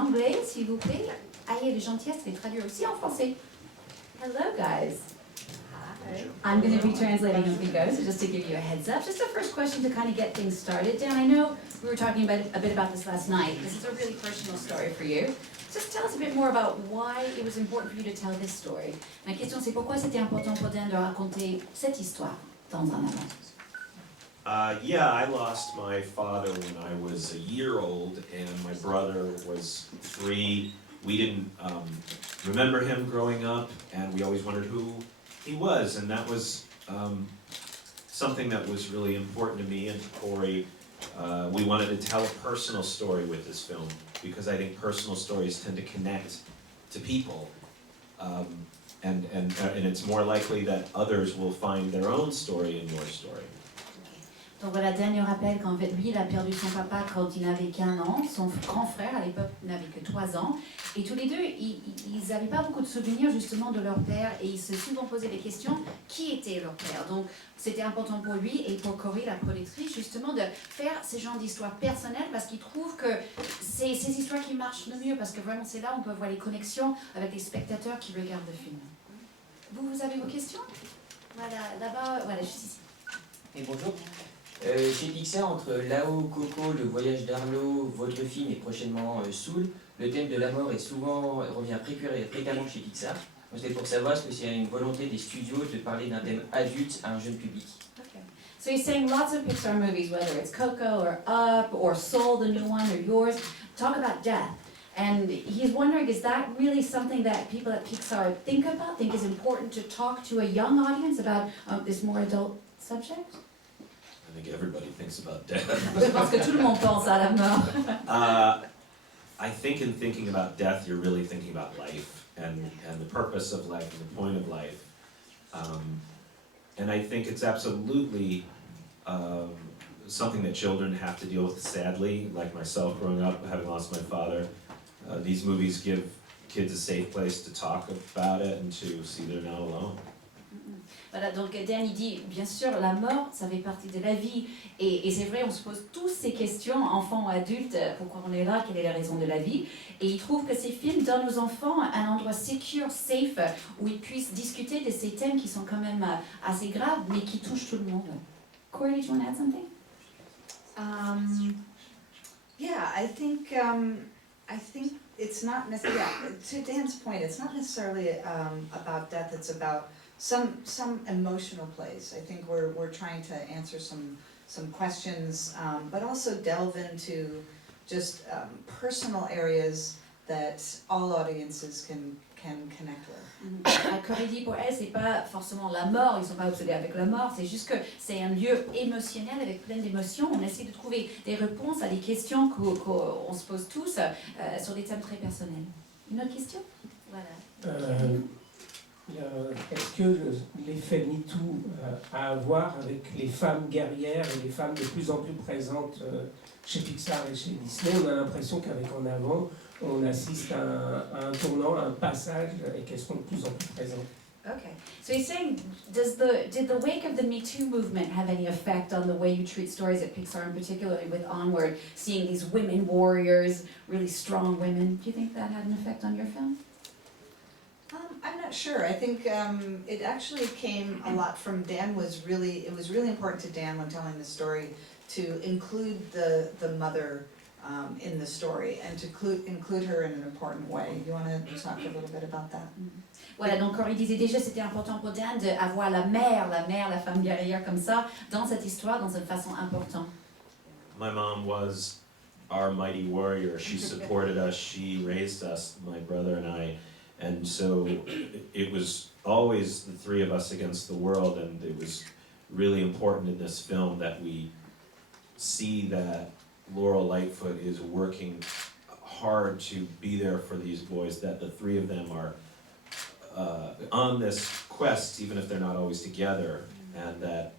anglais, s'il vous plaît. Ayez la gentillesse de les traduire aussi en français. Hello, guys. Hi. I'm going to be translating as we go, so just to give you a heads up. Just the first question to kind of get things started. Dan, I know we were talking a bit about this last night. This is a really personal story for you. Just tell us a bit more about why it was important for you to tell this story. Ma question, c'est pourquoi c'était important pour Dan de raconter cette histoire dans un avant. Yeah, I lost my father when I was a year old, and my brother was 3. We didn't remember him growing up, and we always wondered who he was, and that was something that was really important to me and to Corey. We wanted to tell a personal story with this film, because I think personal stories tend to connect to people, and it's more likely that others will find their own story in your story. Donc voilà, dernier rappel qu'en fait, lui, il a perdu son papa quand il n'avait qu'1 an. Son grand frère, à l'époque, n'avait que 3 ans. Et tous les deux, ils n'avaient pas beaucoup de souvenirs justement de leur père. Et ils se souvent posaient des questions, qui était leur père? Donc c'était important pour lui et pour Corey, la productrice, justement de faire ce genre d'histoires personnelles parce qu'ils trouvent que c'est ces histoires qui marchent le mieux. Parce que vraiment, c'est là où on peut voir les connexions avec les spectateurs qui regardent le film. Vous avez vos questions? Voilà, là-bas, voilà, juste ici. Et bonjour. Chez Pixar, entre Lao, Coco, Le Voyage d'Arlo, votre film et prochainement Soul, le thème de la mort revient fréquemment chez Pixar. C'était pour savoir est-ce que c'est une volonté des studios de parler d'un thème adulte à un jeune public. Okay. So he's saying lots of Pixar movies, whether it's Coco or Up or Soul, the new one, or yours, talk about death. And he's wondering, is that really something that people at Pixar think is important to talk to a young audience about this more adult subject? I think everybody thinks about death. Je pense que tout le monde pense à la mort. I think in thinking about death, you're really thinking about life and the purpose of life and the point of life. And I think it's absolutely something that children have to deal with, sadly, like myself growing up, having lost my father. These movies give kids a safe place to talk about it and to see they're not alone. Voilà, donc Dan il dit, bien sûr, la mort, ça fait partie de la vie. Et c'est vrai, on se pose tous ces questions, enfants ou adultes, pourquoi on est là, quelle est la raison de la vie. Et il trouve que ces films donnent aux enfants un endroit secure, safe, où ils puissent discuter de ces thèmes qui sont quand même assez graves, mais qui touchent tout le monde. Corey, did you want to add something? Yeah, I think it's not necessarily, to Dan's point, it's not necessarily about death, it's about some emotional place. I think we're trying to answer some questions, but also delve into just personal areas that all audiences can connect with. Corey dit pour elle, c'est pas forcément la mort, ils sont pas obsédés avec la mort, c'est juste que c'est un lieu émotionnel avec plein d'émotions. On essaie de trouver des réponses à des questions qu'on se pose tous sur des thèmes très personnels. Une autre question? Voilà. Est-ce que l'effet MeToo a à voir avec les femmes guerrières et les femmes de plus en plus présentes chez Pixar et chez Disney? On a l'impression qu'avec En Avant, on assiste à un tournant, à un passage, et qu'elles sont de plus en plus présentes. Okay, so he's saying, did the wake of the Me Too movement have any effect on the way you treat stories at Pixar, and particularly with Onward, seeing these women warriors, really strong women? Do you think that had an effect on your film? I'm not sure. I think it actually came a lot from Dan. It was really important to Dan when telling the story to include the mother in the story and to include her in an important way. You want to talk a little bit about that? Voilà, donc comme il disait déjà, c'était important pour Dan d'avoir la mère, la femme guerrière comme ça, dans cette histoire, dans une façon importante. My mom was our mighty warrior. She supported us, she raised us, my brother and I. And so it was always the three of us against the world, and it was really important in this film that we see that Laurel Lightfoot is working hard to be there for these boys, that the three of them are on this quest, even if they're not always together, and that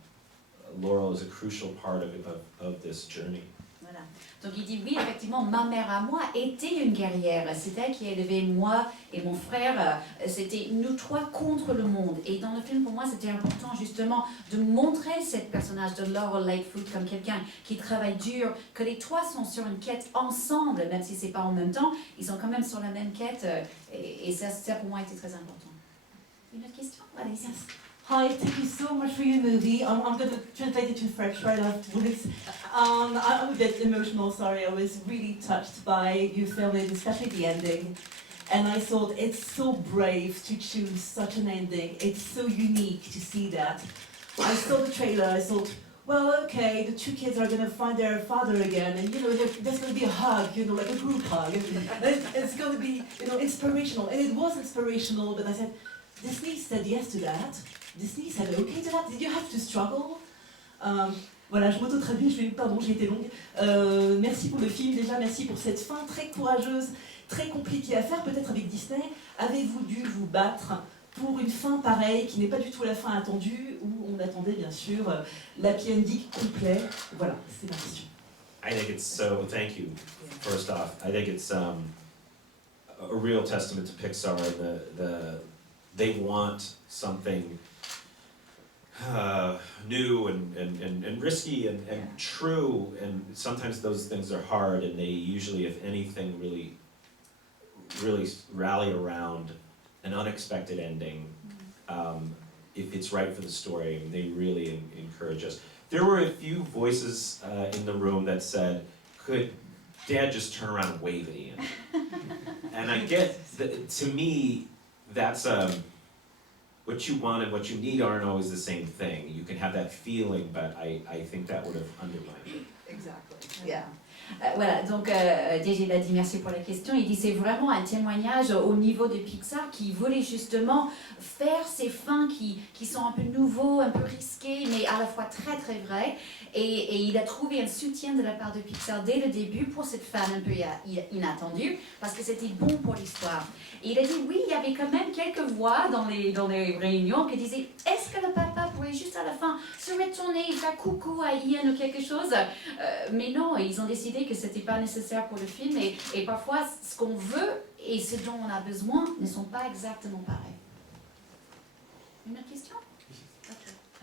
Laurel is a crucial part of this journey. Voilà. Donc il dit oui, effectivement, ma mère à moi était une guerrière. C'est elle qui a élevé moi et mon frère. C'était nous trois contre le monde. Et dans le film, pour moi, c'était important justement de montrer ce personnage de Laurel Lightfoot comme quelqu'un qui travaille dur, que les trois sont sur une quête ensemble, même si c'est pas en même temps, ils sont quand même sur la même quête. Et ça pour moi était très important. Une autre question? Allez-y. Yes. Hi, thank you so much for your movie. I'm going to translate it to French right afterwards. I'm a bit emotional, sorry. I was really touched by you filming, especially the ending. And I thought it's so brave to choose such an ending. It's so unique to see that. I saw the trailer, I thought, well, okay, the two kids are going to find their father again, and there's going to be a hug, like a group hug. It's going to be, inspirational. And it was inspirational, but I said, Disney said yes to that. Disney said okay to that. Did you have to struggle? Voilà, je m'auto-traduis, pardon, j'ai été longue. Merci pour le film déjà, merci pour cette fin très courageuse, très compliquée à faire, peut-être avec Disney. Avez-vous dû vous battre pour une fin pareille, qui n'est pas du tout la fin attendue, où on attendait bien sûr l'happy ending complet? Voilà, c'est ma question. I think it's so, thank you, first off. I think it's a real testament to Pixar. They want something new and risky and true, and sometimes those things are hard, and they usually, if anything, really rally around an unexpected ending. If it's right for the story, they really encourage us. There were a few voices in the room that said, could Dad just turn around and wave at Ian? And I get, to me, that's what you want and what you need aren't always the same thing. You can have that feeling, but I think that would have undermined it. Exactly, yeah. Voilà, donc DJ l'a dit, merci pour la question. Il dit c'est vraiment un témoignage au niveau de Pixar qui voulait justement faire ces fins qui sont un peu nouveaux, un peu risqués, mais à la fois très très vrais. Et il a trouvé un soutien de la part de Pixar dès le début pour cette fin un peu inattendue, parce que c'était bon pour l'histoire. Et il a dit oui, il y avait quand même quelques voix dans les réunions qui disaient est-ce que le papa pourrait juste à la fin se retourner et faire coucou à Ian ou quelque chose, mais non, ils ont décidé que c'était pas nécessaire pour le film, et parfois ce qu'on veut et ce dont on a besoin ne sont pas exactement pareils. Une autre question?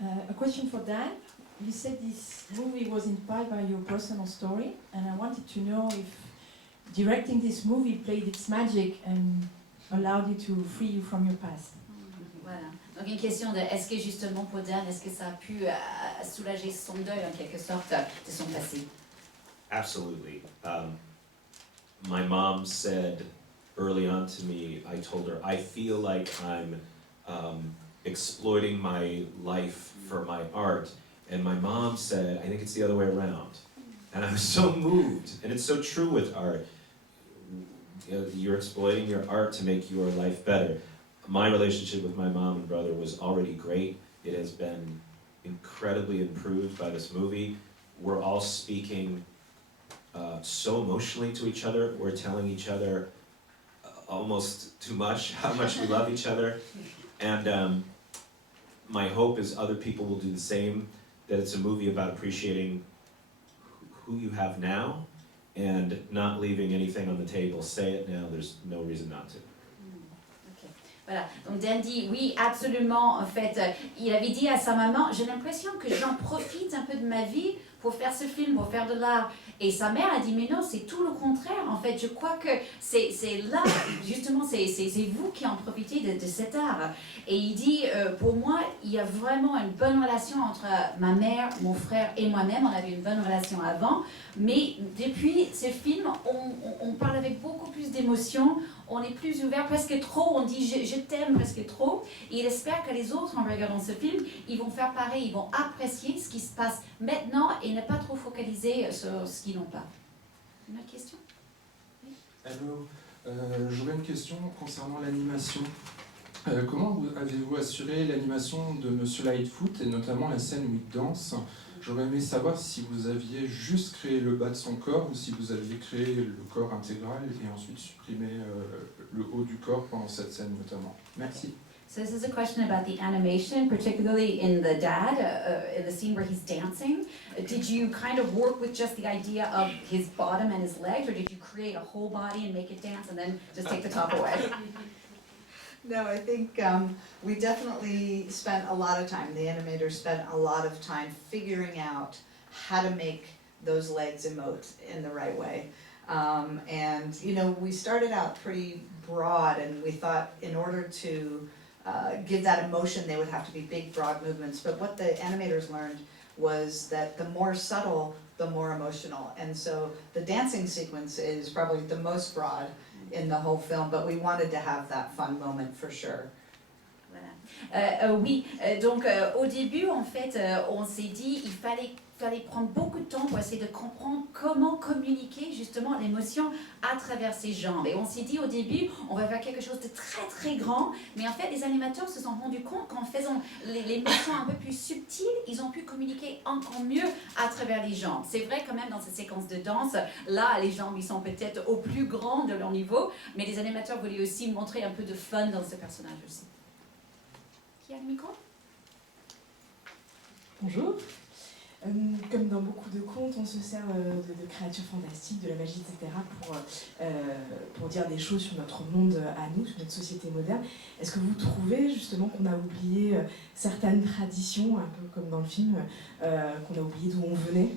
A question for Dan. You said this movie was inspired by your personal story, and I wanted to know if directing this movie played its magic and allowed you to free you from your past. Voilà. Donc une question de est-ce que justement pour Dan, est-ce que ça a pu soulager son deuil en quelque sorte de son passé? Absolutely. My mom said early on to me, I told her, I feel like I'm exploiting my life for my art. And my mom said, I think it's the other way around. And I was so moved. And it's so true with art. You're exploiting your art to make your life better. My relationship with my mom and brother was already great. It has been incredibly improved by this movie. We're all speaking so emotionally to each other. We're telling each other almost too much how much we love each other. And my hope is other people will do the same, that it's a movie about appreciating who you have now and not leaving anything on the table. Say it now, there's no reason not to. Okay. Voilà, donc Dan dit oui, absolument. En fait, il avait dit à sa maman, j'ai l'impression que j'en profite un peu de ma vie pour faire ce film, pour faire de l'art. Et sa mère a dit, mais non, c'est tout le contraire. En fait, je crois que c'est là, justement, c'est vous qui en profitez de cet art. Et il dit, pour moi, il y a vraiment une bonne relation entre ma mère, mon frère et moi-même. On avait une bonne relation avant. Mais depuis ce film, on parle avec beaucoup plus d'émotion. On est plus ouvert, presque trop. On dit, je t'aime presque trop. Et il espère que les autres, en regardant ce film, ils vont faire pareil. Ils vont apprécier ce qui se passe maintenant et ne pas trop focaliser sur ce qu'ils n'ont pas. Une autre question? Allô, j'aurais une question concernant l'animation. Comment avez-vous assuré l'animation de Monsieur Lightfoot et notamment la scène où il danse? J'aurais aimé savoir si vous aviez juste créé le bas de son corps ou si vous aviez créé le corps intégral et ensuite supprimé le haut du corps pendant cette scène notamment. Merci. So this is a question about the animation, particularly in the dad, in the scene where he's dancing. Did you kind of work with just the idea of his bottom and his legs, or did you create a whole body and make it dance and then just take the top away? No, I think we definitely spent a lot of time, the animators spent a lot of time figuring out how to make those legs emote in the right way. And you know, we started out pretty broad, and we thought in order to give that emotion they would have to be big, broad movements. But what the animators learned was that the more subtle, the more emotional. And so the dancing sequence is probably the most broad in the whole film, but we wanted to have that fun moment for sure. Oui, donc au début, en fait, on s'est dit il fallait prendre beaucoup de temps pour essayer de comprendre comment communiquer justement l'émotion à travers ses jambes. Et on s'est dit au début, on va faire quelque chose de très très grand, mais en fait, les animateurs se sont rendus compte qu'en faisant les motions un peu plus subtiles, ils ont pu communiquer encore mieux à travers les jambes. C'est vrai quand même dans cette séquence de danse, là, les jambes, ils sont peut-être au plus grand de leur niveau, mais les animateurs voulaient aussi montrer un peu de fun dans ce personnage aussi. Qui a le micro? Bonjour. Comme dans beaucoup de contes, on se sert de créatures fantastiques, de la magie, etc. pour dire des choses sur notre monde à nous, sur notre société moderne. Est-ce que vous trouvez justement qu'on a oublié certaines traditions, un peu comme dans le film, qu'on a oublié d'où on venait?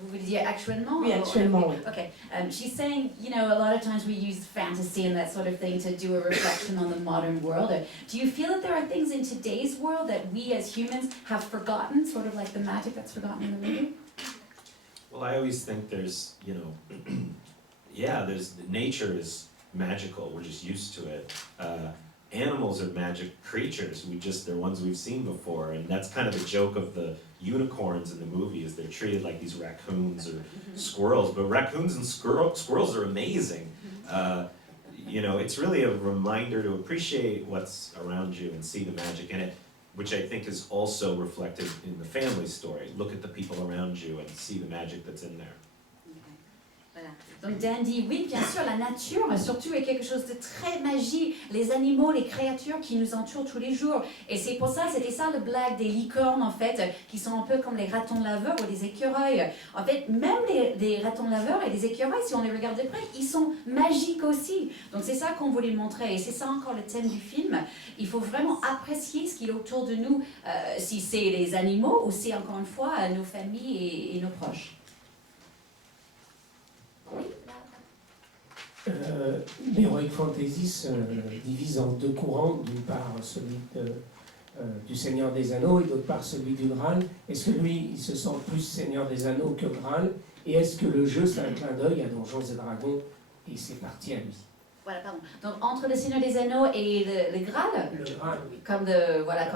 Vous voulez dire actuellement? Oui, actuellement, oui. Okay. She's saying, you know, a lot of times we use fantasy and that sort of thing to do a reflection on the modern world. Do you feel that there are things in today's world that we as humans have forgotten, sort of like the magic that's forgotten in the movie? Well, I always think there's, you know, nature is magical, we're just used to it. Animals are magic creatures, they're ones we've seen before, and that's kind of the joke of the unicorns in the movie, is they're treated like these raccoons or squirrels, but raccoons and squirrels are amazing. You know, it's really a reminder to appreciate what's around you and see the magic in it, which I think is also reflected in the family story. Look at the people around you and see the magic that's in there. Voilà. Donc Dan dit, oui, bien sûr, la nature, surtout, est quelque chose de très magique. Les animaux, les créatures qui nous entourent tous les jours. Et c'est pour ça, c'était ça le blague des licornes, en fait, qui sont un peu comme les ratons laveurs ou les écureuils. En fait, même les ratons laveurs et les écureuils, si on les regarde de près, ils sont magiques aussi. Donc c'est ça qu'on voulait montrer. Et c'est ça encore le thème du film. Il faut vraiment apprécier ce qui est autour de nous, si c'est les animaux ou c'est encore une fois nos familles et nos proches. L'Heroic Fantasy se divise en deux courants, d'une part celui du Seigneur des Anneaux et d'autre part celui du Graal. Est-ce que lui, il se sent plus Seigneur des Anneaux que Graal? Et est-ce que le jeu, c'est un clin d'œil à Donjons et Dragons et c'est parti à lui? Voilà, pardon. Donc entre le Seigneur des Anneaux et le Graal, Le Graal, oui. comme le Wild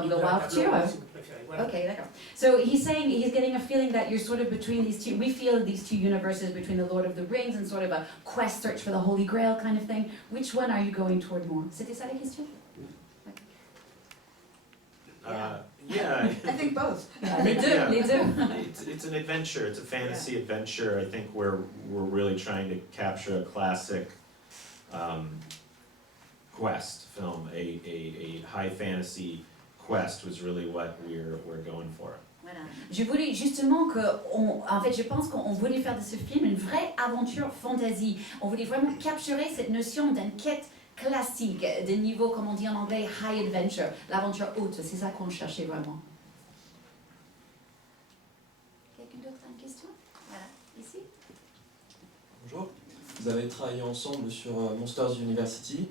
Tour. Si vous préférez, voilà. Okay, d'accord. So he's saying he's getting a feeling that you're sort of between these two. We feel these two universes between the Lord of the Rings and sort of a quest search for the Holy Grail kind of thing. Which one are you going toward more? C'était ça la question? Yeah. I think both. Les deux, Yeah. les deux. It's an adventure. It's a fantasy adventure. I think we're really trying to capture a classic quest film. A high fantasy quest was really what we're going for. Voilà. Je voulais justement en fait, je pense qu'on voulait faire de ce film une vraie aventure fantasy. On voulait vraiment capturer cette notion d'une quête classique, de niveau, comme on dit en anglais, high adventure, l'aventure haute. C'est ça qu'on cherchait vraiment. Quelqu'un d'autre a une question? Voilà, ici. Bonjour. Vous avez travaillé ensemble sur Monsters University.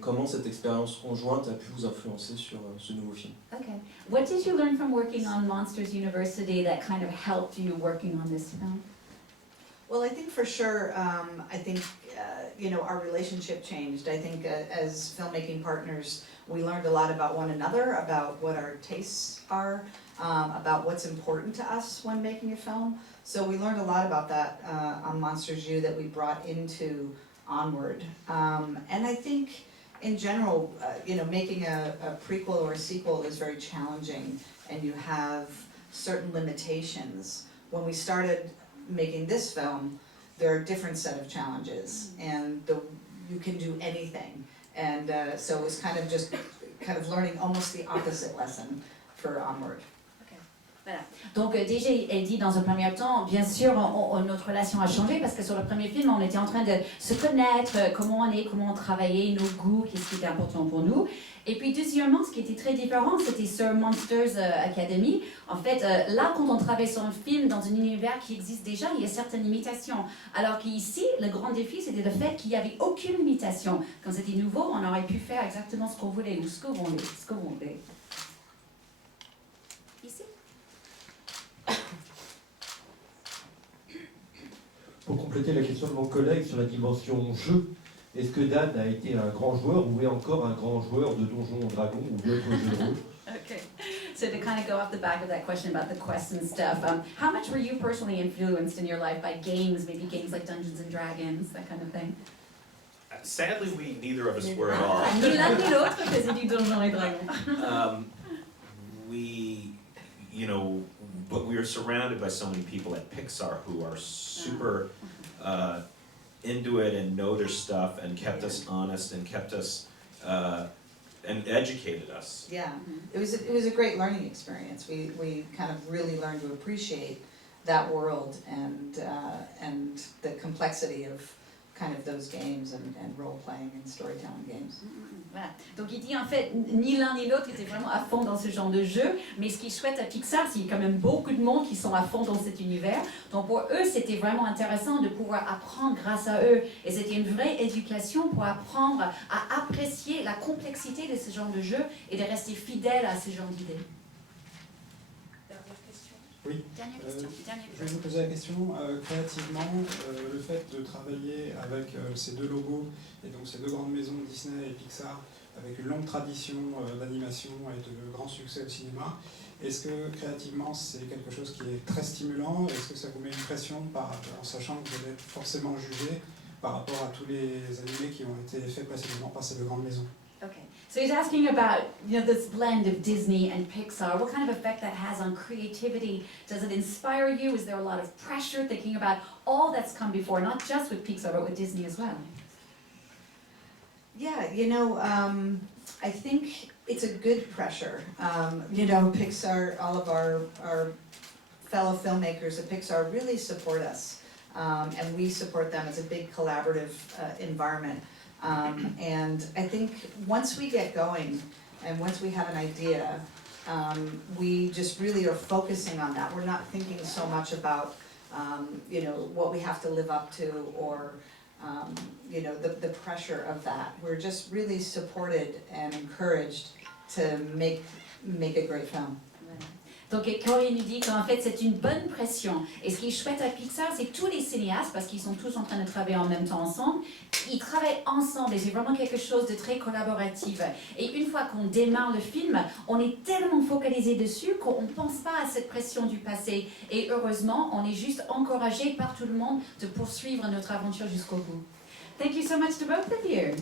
Comment cette expérience conjointe a pu vous influencer sur ce nouveau film? Okay. What did you learn from working on Monsters University that kind of helped you working on this film? Well, I think for sure, you know, our relationship changed. I think as filmmaking partners, we learned a lot about one another, about what our tastes are, about what's important to us when making a film. So we learned a lot about that on Monsters U that we brought into Onward. And I think in general, you know, making a prequel or a sequel is very challenging, and you have certain limitations. When we started making this film, there are a different set of challenges, and you can do anything. And so it was kind of just, kind of learning almost the opposite lesson for Onward. Donc déjà, elle dit dans un premier temps, bien sûr, notre relation a changé parce que sur le premier film, on était en train de se connaître, comment on est, comment on travaillait, nos goûts, qu'est-ce qui était important pour nous. Et puis deuxièmement, ce qui était très différent, c'était sur Monsters Academy. En fait, là, quand on travaille sur un film dans un univers qui existe déjà, il y a certaines limitations. Alors qu'ici, le grand défi, c'était le fait qu'il n'y avait aucune limitation. Quand c'était nouveau, on aurait pu faire exactement ce qu'on voulait ou ce qu'on voulait. Ici. Pour compléter la question de mon collègue sur la dimension jeu, est-ce que Dan a été un grand joueur ou est encore un grand joueur de Donjons & Dragons ou d'autres jeux de rôle? Okay, so to kind of go off the back of that question about the quests and stuff, how much were you personally influenced in your life by games, maybe games like Dungeons and Dragons, that kind of thing? Sadly, neither of us were at all. Ni l'un ni l'autre faisait du Donjons et Dragons. But we are surrounded by so many people at Pixar who are super into it and know their stuff and kept us honest and kept us and educated us. Yeah, it was a great learning experience. We kind of really learned to appreciate that world and the complexity of kind of those games and role-playing and storytelling games. Voilà. Donc il dit en fait, ni l'un ni l'autre était vraiment à fond dans ce genre de jeu, mais ce qui est chouette à Pixar, c'est qu'il y a quand même beaucoup de monde qui sont à fond dans cet univers. Donc pour eux, c'était vraiment intéressant de pouvoir apprendre grâce à eux. Et c'était une vraie éducation pour apprendre à apprécier la complexité de ce genre de jeu et de rester fidèle à ce genre d'idées. Oui. Dernière Je vais vous poser la question, créativement, le fait de travailler avec ces deux logos, et donc ces deux grandes maisons, Disney et Pixar, avec une longue tradition d'animation et de grands succès au cinéma, est-ce que créativement c'est quelque chose qui est très stimulant? Est-ce que ça vous met une pression en sachant que vous allez être forcément jugé par rapport à tous les animés qui ont été faits précédemment par ces deux grandes maisons? Okay, so he's asking about, this blend of Disney and Pixar. What kind of effect that has on creativity? Does it inspire you? Is there a lot of pressure thinking about all that's come before, not just with Pixar, but with Disney as well? Yeah, I think it's a good pressure. Pixar, all of our fellow filmmakers at Pixar really support us, and we support them. It's a big collaborative environment. And I think once we get going and once we have an idea, we just really are focusing on that. We're not thinking so much about, what we have to live up to or, the pressure of that. We're just really supported and encouraged to make a great film. Donc Corinne nous dit qu'en fait c'est une bonne pression. Et ce qui est chouette à Pixar, c'est que tous les cinéastes, parce qu'ils sont tous en train de travailler en même temps ensemble, ils travaillent ensemble et c'est vraiment quelque chose de très collaboratif. Et une fois qu'on démarre le film, on est tellement focalisé dessus qu'on ne pense pas à cette pression du passé. Et heureusement, on est juste encouragé par tout le monde de poursuivre notre aventure jusqu'au bout. Thank you so much to both of you.